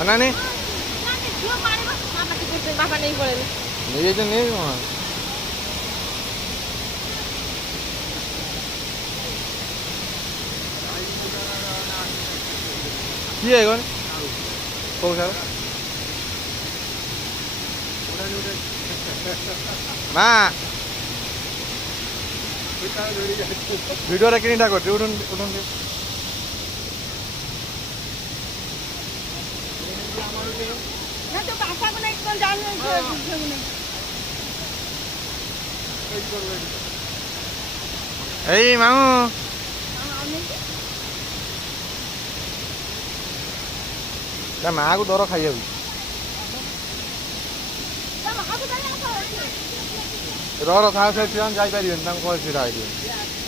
ଅନାନି ଝିଅ ମାରିବ ବାପା ଟିକେ ବାପା ନେଇ ପଳେଇଲେ। ନେଇଯାଇଛନ୍ତି ନେଇ କଣ କିଏ କଣ କୋଉ ସାର ମା ଭିଡ଼ିଓରେ କିଣିଟା କରୁଛି ଉଠୁନ୍ ଉଠୁନ୍ ନା ତୁ ବାପାକୁ ନେଇ କଣ ଜାଣିନି ଝିଅକୁ ନେଇ। ଏଇ ମାମୁଁ ତା ମାଆକୁ ଡର ଖାଇବାକୁ ରହ ଥାଉ ସେ ଯାଇପାରିବେନି ତାଙ୍କୁ କହ ଛିଡ଼ା ହେଇଯିବେ।